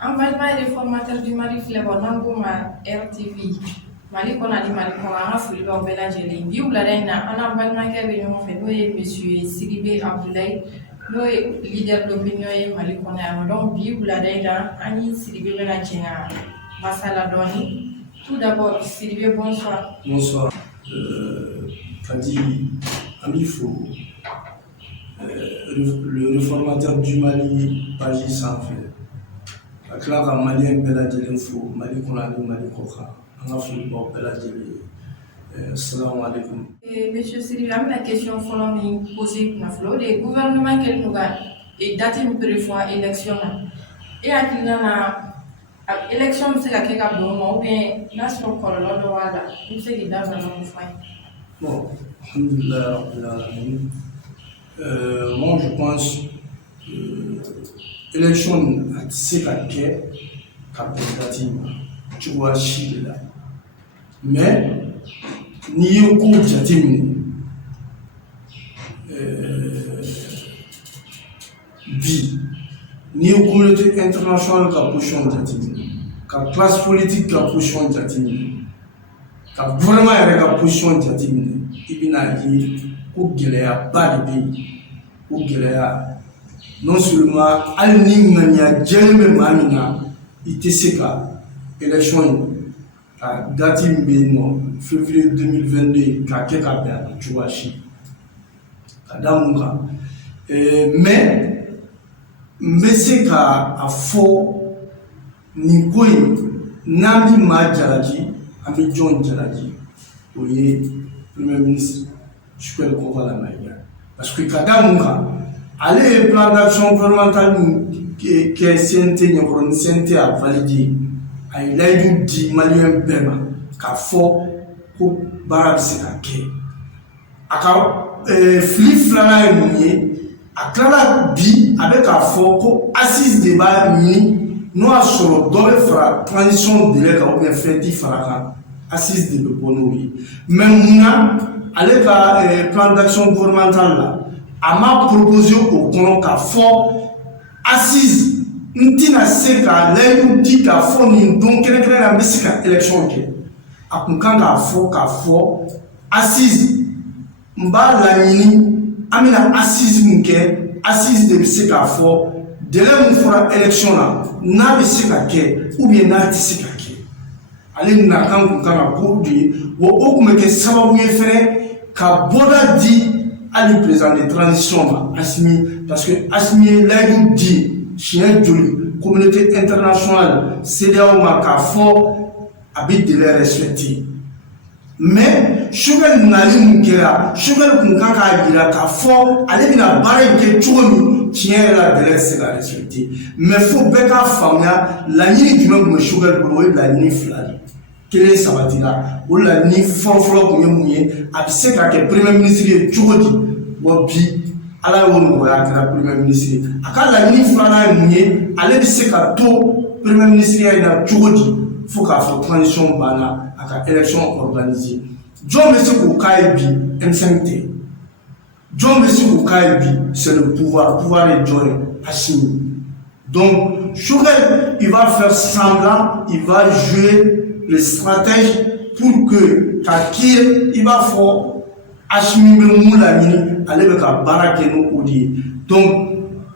Environnement et réformateur du Mali filɛ Nangouma RTV Mali kɔnɔ ani Mali kɔkan an ka foli b'aw bɛɛ lajɛlen bi wulada in na an n'an balimakɛ bɛ ɲɔgɔn fɛ n'o ye monsieur Sidibe Abdoulaye n'o ye leader d'opinion ye Mali kɔnɔ yan nɔ donc bi wulada in na an ni Sidibe bɛna jɛ ka masala dɔɔni. Tout d'abord Sidibe, bonsoir. Bonsoir. Kadi Amifo, le réformateur du Mali, Paji Sanfé. La claque en malien Beladjel Info, Mali Konani, Mali Koka, en Afrique, Beladjel. Salam alaikum. Monsieur Sidibe, la question following posée pour le gouvernement qui nous a daté une prévoit élection. Et à qui élection c'est la qui a bon ou bien nation colonel de Wada, nous c'est les dames dans nos foyers. Bon, alhamdulillah, moi je pense élection c'est la qui candidature tu vois Chili là mais ni au cours de bi ni au communauté internationale qui a position de la classe politique qui a position de ka vraiment yɛrɛ ka position jateminɛ i bɛna ye ko gɛlɛya ba de bɛ yen ko gɛlɛya non seulement hali ni ŋaniya jɛlen bɛ maa min na i tɛ se ka élection in ka date min bɛ yen nɔ février 2022 k'a kɛ ka bɛn a cogoya si ka da mun kan mais n bɛ se ka a fɔ nin ko in n'an bɛ maa jalaki an bɛ jɔn jalaki o ye premier ministre Sukɛli Kɔkala Mayiga parce que ka da mun kan ale ye plan d'action gouvernemental min kɛ CNT ɲɛkɔrɔ ni CNT a validé a ye layidu di maliyɛn bɛɛ ma k'a fɔ ko baara bɛ se ka kɛ a ka fili filanan ye mun ye a tilala bi a bɛ k'a fɔ ko assise de b'a ɲini n'o y'a sɔrɔ dɔ bɛ fara transition délai kan ou bien fɛn fara kan assise de bɛ bɔ n'o ye mais munna ale ka plan d'action gouvernemental la a ma proposé o kɔnɔ k'a fɔ assise n tɛna se ka layidu di k'a fɔ nin don kɛrɛnkɛrɛn na n bɛ se ka élection kɛ a kun kan k'a fɔ assise n b'a laɲini an bɛna assise mun kɛ assise de bɛ se k'a fɔ délai mun fɔra élection na n'a bɛ se ka kɛ ou bien n'a tɛ se ka kɛ ale nakan kun kan ka k'o de ye wa o kun bɛ kɛ sababu ye fɛnɛ ka bɔda di hali président de transition ma Assimi parce que Assimi ye layidu di siɲɛ joli communauté internationale CEDEAO ma k'a fɔ a bɛ délai respecté mais Sukɛli nali mun kɛra Sukɛli kun kan k'a jira k'a fɔ ale bɛna baara in kɛ cogo min tiɲɛ yɛrɛ la délai tɛ se ka respecté mais fo bɛɛ k'a faamuya laɲini jumɛn kun bɛ Sukɛli bolo o ye laɲini fila de kelen sabatira o laɲini fɔlɔfɔlɔ kun ye mun ye a bɛ se ka kɛ premier ministre ye cogo di wa bi ala y'o nɔgɔya kɛra premier ministre ye a ka laɲini filanan ye mun ye ale bɛ se ka to premier ministre ya in na cogo di fo k'a fɔ transition banna a ka élection organisée jɔn bɛ se k'o k'a ye bi M5 tɛ jɔn bɛ se k'o k'a ye bi c'est le pouvoir ye jɔn ye Assimi donc Sukɛli il va faire semblant il va jouer les stratèges pour que ka kɛ i b'a fɔ Assimi bɛ mun laɲini ale bɛ ka baara kɛ n'o de ye donc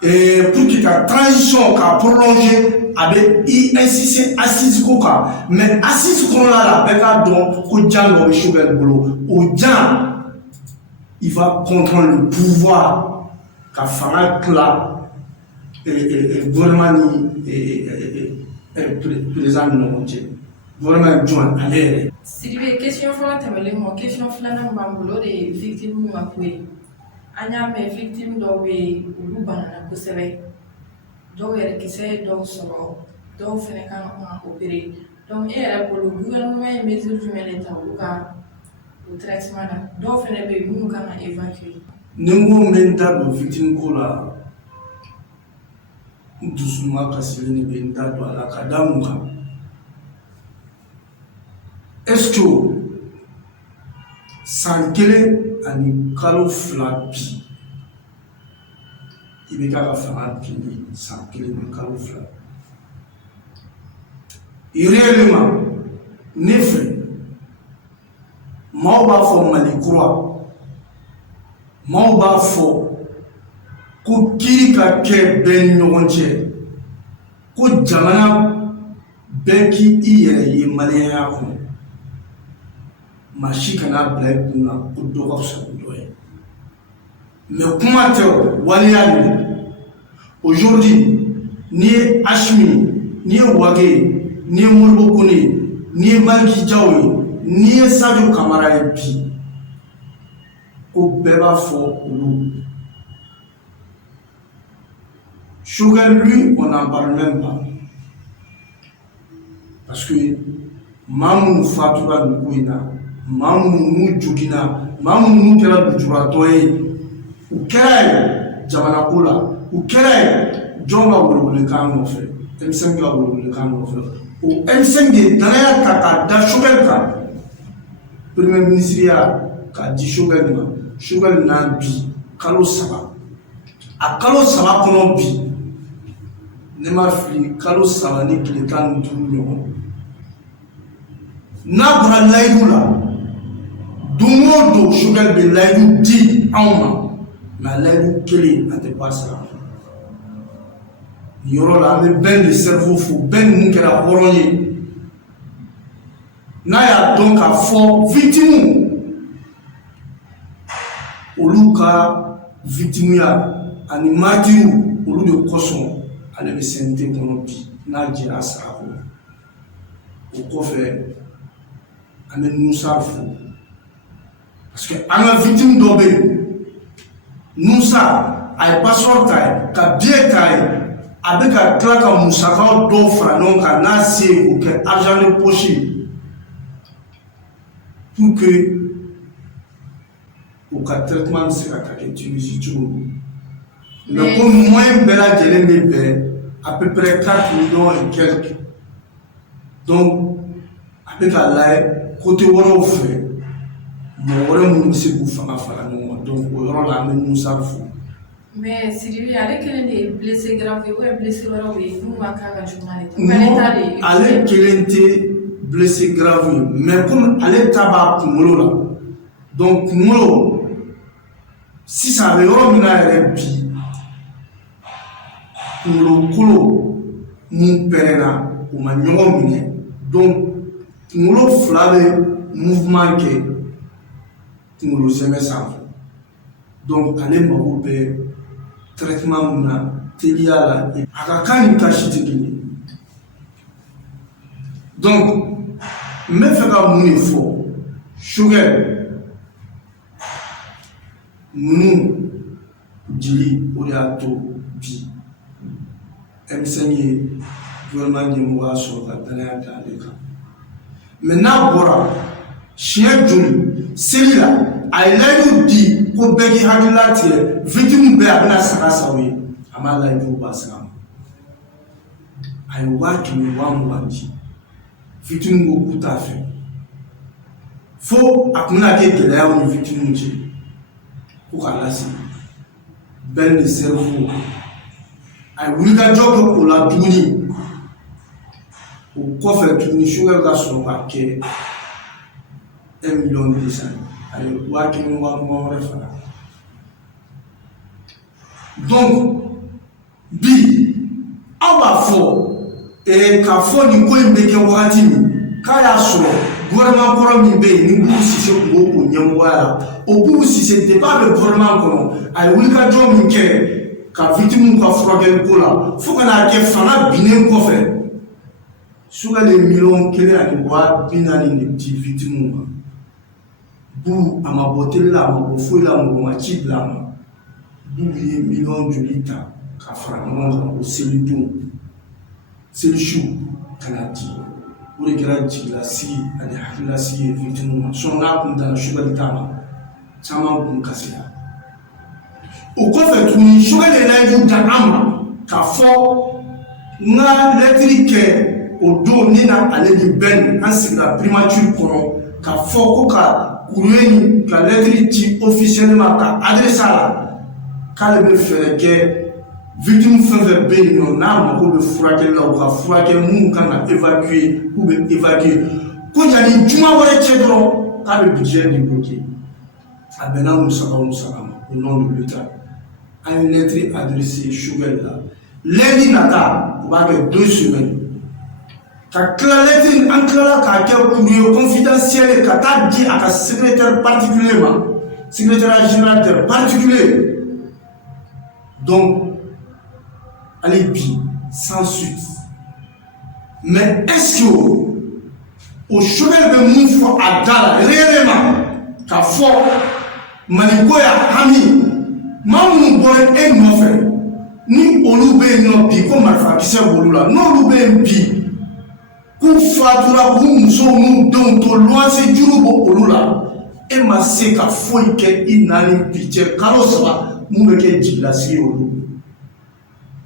pour que ka transition ka prolonger a bɛ insister assise ko kan mais assise kɔnɔna la bɛɛ k'a dɔn ko jan dɔ bɛ Sukɛli bolo o jan il va comprendre le pouvoir ka fanga tila gouvernement ni président ni ɲɔgɔn cɛ gouvernement jɔn ale yɛrɛ. Sidibe, question fɔlɔ tɛmɛlen kɔ question filanan b'an bolo o de ye victime ka ko ye an y'a mɛn victime dɔw bɛ yen olu banana kosɛbɛ dɔw yɛrɛ kisɛ ye dɔw sɔrɔ dɔw fɛnɛ kan ka opérer donc e yɛrɛ bolo gouvernement ye mesure jumɛn de ta olu ka o traitement na dɔw fɛnɛ bɛ yen minnu kan ka évacuer. ni n ko n bɛ n da don victime ko la n dusuma kasilen de bɛ n da don a la ka da mun kan est-ce que san kelen ani kalo fila bi i bɛ ka fanga bin san kelen ni kalo fila réellement ne fɛ maaw b'a fɔ Mali kura, maaw b'a fɔ ko kiiri ka kɛ bɛɛ ni ɲɔgɔn cɛ, ko jamana bɛɛ k'i yɛrɛ ye maliyɛnya kɔnɔ, maa si kana bila i kun na ko dɔ ka fisa ni dɔ ye. Mais kuma tɛ o, waleya de don. Aujourd'hui n'i ye Asimi, n'i ye Wage, n'i ye Modibo Kone, n'i ye Maliki Jaw ye, n'i ye Sadio Kamara ye bi, ko bɛɛ b'a fɔ olu. Choguel, lui, on n'en parle même pas. Parce que maa minnu fatura nin ko in na, maa minnu jogina, maa minnu kɛra lujuratɔ ye, u kɛra ye jamana ko la, u kɛra ye jɔn ka welewelekan nɔfɛ, M5 ka welewelekan nɔfɛ. O M5 de ye danaya ta k'a da Choguel kan. Premier ministre k'a di Choguel ma, Choguel n'a bi kalo 3. A kalo 3 kɔnɔ bi, ne ma fili kalo 3 ni tile 15 ɲɔgɔn. N'a bɔra layidu la, don o don Choguel bɛ layidu di anw ma, mais layidu kelen a tɛ ba sara. Nin yɔrɔ la an bɛ bɛɛ de cerveau fo, bɛɛ ninnu kɛra hɔrɔn ye. N'a y'a dɔn k'a fɔ victime olu ka victimeya ani martyr olu de kosɔn ale bɛ CNT kɔnɔ bi n'a jɛra a sara kɔnɔ. O kɔfɛ an bɛ Nusa fo parce que an ka victime dɔ bɛ yen, Nusa a ye passeport ta ye ka billet ta ye, a bɛ ka tila ka musakaw dɔw fara ɲɔgɔn kan n'a se ye k'o kɛ argent de poche pour que o ka traitement bɛ se ka kɛ Tunisie cogo min. Mais comme moyen bɛɛ lajɛlen bɛ bɛn à peu près 4 millions et quelques, donc a bɛ ka layɛ côté wɛrɛw fɛ mɔgɔ wɛrɛ minnu bɛ se k'u fanga fara ɲɔgɔn kan, donc o yɔrɔ la an bɛ Musa fo. Mais Sidibé ale kelen de ye blessé grave ou bien blessé wɛrɛw ye minnu ka kan ka journal de. Non, ale kelen tɛ blessé grave ye, mais comme ale ta b'a kunkolo la, donc kunkolo sisan a bɛ yɔrɔ min na yɛrɛ bi, kunkolo kolo mun pɛrɛnna o ma ɲɔgɔn minɛ, donc kunkolo fila bɛ mouvement kɛ kunkolo zɛmɛ sanfɛ, donc ale mago bɛ traitement mun na teliya la, a ka kan ni kasi tɛ kelen ye. Donc n bɛ fɛ ka mun de fɔ Choguel ninnu jeli o de y'a to bi M5 ye gouvernement ɲɛmɔgɔya sɔrɔ ka danaya da ale kan. Mais n'a bɔra siɲɛ joli seli la a ye layidu di ko bɛɛ k'i hakilila tigɛ, victime bɛɛ a bɛna saga sa o ye, a m'a layidu ba saga ma. A ye 100,000 di, victime ko k'u t'a fɛ, fo a tun bɛna kɛ gɛlɛyaw ni victime cɛ ko k'a lasigi. Bɛɛ de cerveau a ye wulikajɔ kɛ o la tuguni, o kɔfɛ tuguni Choguel ka sɔrɔ ka kɛ 1,2 million a ye 1,200,000 wɛrɛ fara. Donc bi aw b'a fɔ k'a fɔ nin ko in bɛ kɛ wagati min k'a y'a sɔrɔ gouvernement kɔrɔ min bɛ yen ni Bubu Sise tun b'o ɲɛmɔgɔya la, o Bubu Sise depuis a bɛ gouvernement kɔnɔ a ye wulikajɔ min kɛ ka victime ka furakɛli ko la fo ka n'a kɛ fanga binnen kɔfɛ Choguel ye 1,440,000 de di victime ma. Bubu a ma bɔ télé la, a ma bɔ foyi la, mɔgɔ ma ci bila a ma. Bubu ye 1,000,000 joli ta ka fara ɲɔgɔn kan o seli don, seli su ka na di. O de kɛra jigilasigi ani hakililasigi ye victime ma, sinon n'a kun danna Choguel ta ma caman kun kasira. O kɔfɛ tuguni Choguel ye layidu da an ma k'a fɔ n ka lɛtiri kɛ o don ne na ale ni bɛn an sigira primature kɔnɔ k'a fɔ ko ka courrier ka lɛtiri ci officiellement ka adresse a la k'ale bɛ fɛɛrɛ kɛ victime fɛn fɛn bɛ yen nɔ n'a mago bɛ furakɛli la u ka furakɛ minnu kan ka évacuer k'u bɛ évacuer ko yanni juma wɛrɛ cɛ dɔrɔn k'a bɛ budget débloquer a bɛnna musaka ma au nom de l'État an ye lettre adressée Choguel la lundi nata u b'a kɛ 2 semaines ka tila lettre an tilala k'a kɛ courrier confidentiel ka taa di a ka secrétaire particulier ma secrétaire général particulier donc allez bi sans suite mais est-ce que au Choguel bɛ mun fɔ a da la réellement k'a fɔ Maliko ya hami maa minnu bɔra e nɔfɛ ni olu bɛ yen nɔ bi ko marifakisɛ b'olu la n'olu bɛ yen bi k'u fatura k'u musow n'u denw to luwanse juru bɔ olu la e ma se ka foyi kɛ i naani bi cɛ kalo 3 mun bɛ kɛ jigilasigi olu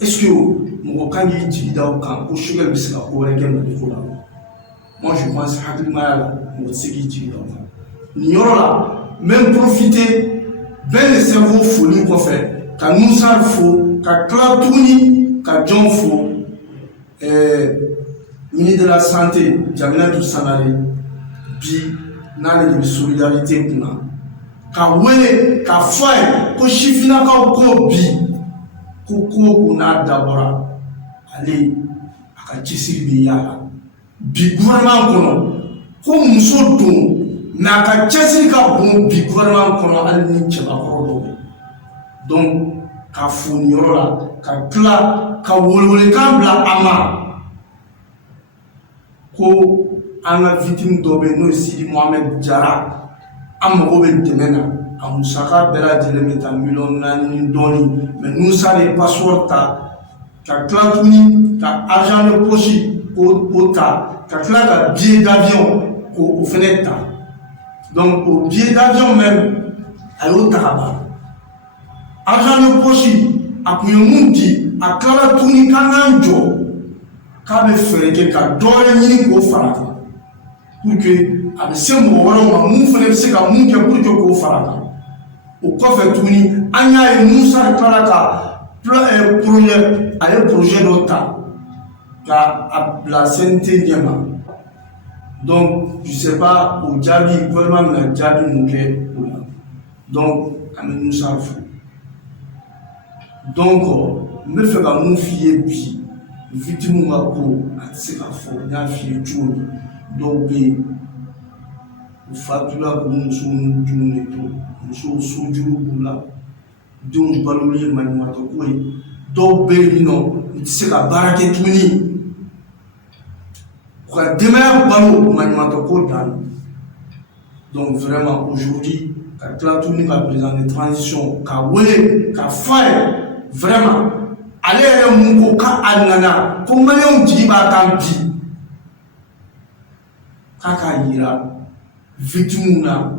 est-ce que mɔgɔ kan k'i jigi da o kan ko Choguel bɛ se ka ko wɛrɛ kɛ Maliko la moi je pense hakilimaya la mɔgɔ tɛ se k'i jigi da o kan nin yɔrɔ la même profiter bɛɛ de cerveau foli kɔfɛ ka Nusar fo ka tila tuguni ka John fo ministre de la santé Jaminatu Sanare bi n'ale de bɛ solidarité kunna ka wele ka fɔ a ye ko sifinnakaw ko bi ko ko n'a dabɔra ale a ka cɛsiri bɛ yala bi gouvernement kɔnɔ ko muso don mais a ka cɛsiri ka bon bi gouvernement kɔnɔ hali ni cɛbakɔrɔ dɔw bɛ donc ka fo nin yɔrɔ la ka tila ka welewelekan bila a ma ko an ka victime dɔ bɛ n'o ye Sidi Mohamed Jara an mago bɛ dɛmɛ na a musaka bɛɛ lajɛlen bɛ taa 4 ni dɔɔnin mais Nusar ye passeport ta ka tila tuguni ka argent de poche o ta ka tila ka billet d'avion k'o fɛnɛ ta donc au billet d'avion même a y'o ta ka ban argent de poche a kun ye mun di a tilala tuguni k'an k'an jɔ k'a bɛ fɛɛrɛ kɛ ka dɔ wɛrɛ ɲini k'o fara kan pour que a bɛ se mɔgɔ wɛrɛw ma mun fana bɛ se ka mun kɛ pour que k'o fara kan o kɔfɛ tuguni an y'a ye Nusar tilala ka projet a ye projet dɔ ta ka a bila CNT ɲɛma donc je sais pas o jaabi gouvernement bɛna jaabi mun kɛ o la donc an bɛ Nusar fo donc n bɛ fɛ ka mun f'i ye bi victime ka ko a tɛ se ka fɔ n y'a f'i ye cogo min dɔw bɛ yen u fatula k'u musow n'u denw de to musow sojuru b'u la denw baloli ye maɲumantɔ ko ye dɔw bɛ yen nɔ u tɛ se ka baara kɛ tuguni u ka denbaya balo maɲumantɔ ko dan donc vraiment aujourd'hui ka tila tuguni ka président de transition ka wele ka fɔ a ye vraiment ale yɛrɛ mun ko k'a nana ko maliyɛnw jigi b'a kan bi k'a k'a yira victime na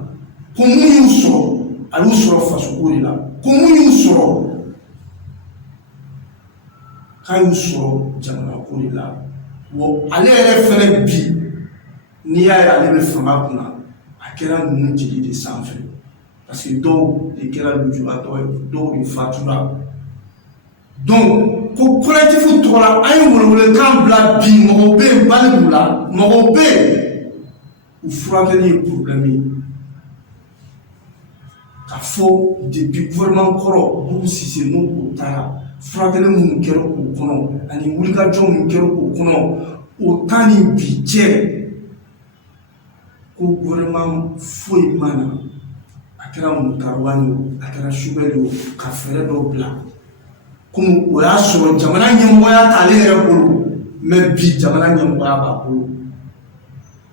ko mun y'u sɔrɔ a y'u sɔrɔ fasoko de la ko mun y'u sɔrɔ k'a y'u sɔrɔ jamanako de la wa ale yɛrɛ fɛnɛ bi n'i y'a ye ale bɛ fanga kunna a kɛra ninnu jeli de sanfɛ parce que dɔw de kɛra lujuratɔ ye dɔw de fatura donc ko collectif tɔgɔ la an ye welewelekan bila bi mɔgɔw bɛ yen bali b'u la mɔgɔw bɛ yen u furakɛli ye problème ye ka fɔ depuis gouvernement kɔrɔ Bubu Sise n'o o taara furakɛli minnu kɛra o kɔnɔ ani wulikajɔ minnu kɛra o kɔnɔ o temps ni bi cɛ ko gouvernement foyi ma na a kɛra Mutawani o a kɛra Choguel o ka fɛɛrɛ dɔ bila komi o y'a sɔrɔ jamana ɲɛmɔgɔya t'ale yɛrɛ bolo mais bi jamana ɲɛmɔgɔya b'a bolo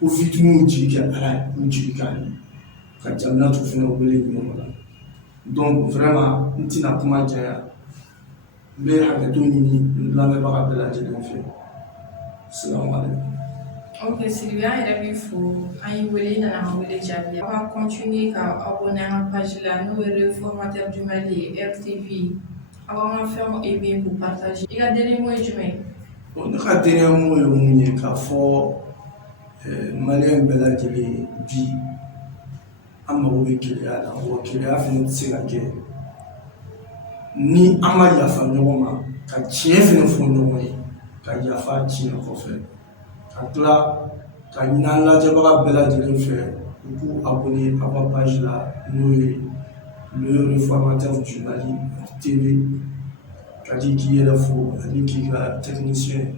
ko victime jigi kɛ Ala ye k'u jigi k'ale ka Jaminatu fɛnɛ wele ɲɔgɔn la donc vraiment n tɛna kuma caya n bɛ hakɛto ɲini n lamɛnbaga bɛɛ lajɛlen fɛ salamaleykum. Ok, Sylvia, an yɛrɛ b'i fo an y'i wele i nana an wele jaabi aw ka continuer ka abonné an ka page la n'o ye Réformateur du Mali RTV aw ka fɛnw aimer k'u partager i ka dernier mot ye jumɛn ye? Bon, ne ka dernier mot ye mun ye k'a fɔ maliyɛn bɛɛ lajɛlen bi an mago bɛ keleya la wa keleya fɛnɛ tɛ se ka kɛ ni an ma yafa ɲɔgɔn ma ka tiɲɛ fɛnɛ fɔ ɲɔgɔn ye ka yafa tiɲɛ kɔfɛ ka tila ka ɲini an lajɛbaga bɛɛ lajɛlen fɛ u k'u abonné a ka page la n'o ye le réformateur du Mali TV ka di k'i yɛrɛ fo ani k'i ka technicien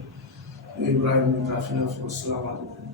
Ibrahim ka fɛnɛ fo. Salamu aleykum.